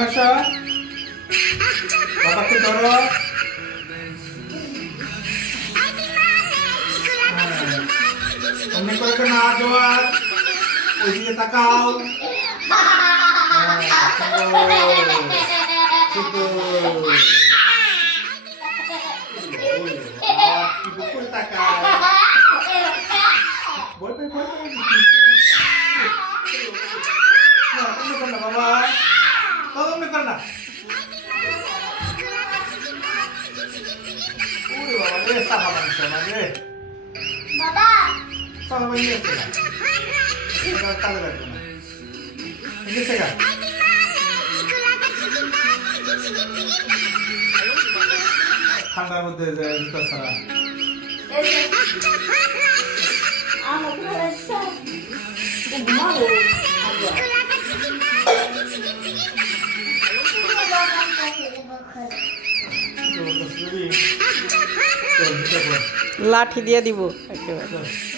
এখানে আসো, বাবাকে ধরো। অমনি করে তো না জোয়ার, ওইদিকে তাকাও। বাবা তুমি কর না। ওরে বাবা রে, সাফা মানুষ আমার রে। সাফা বানিয়ে যাচ্ছে না, কাজে লাগবে না। বুঝেছে গা? ঠান্ডার মধ্যে জুতা ছাড়া লাঠি দিয়ে দিব একেবারে।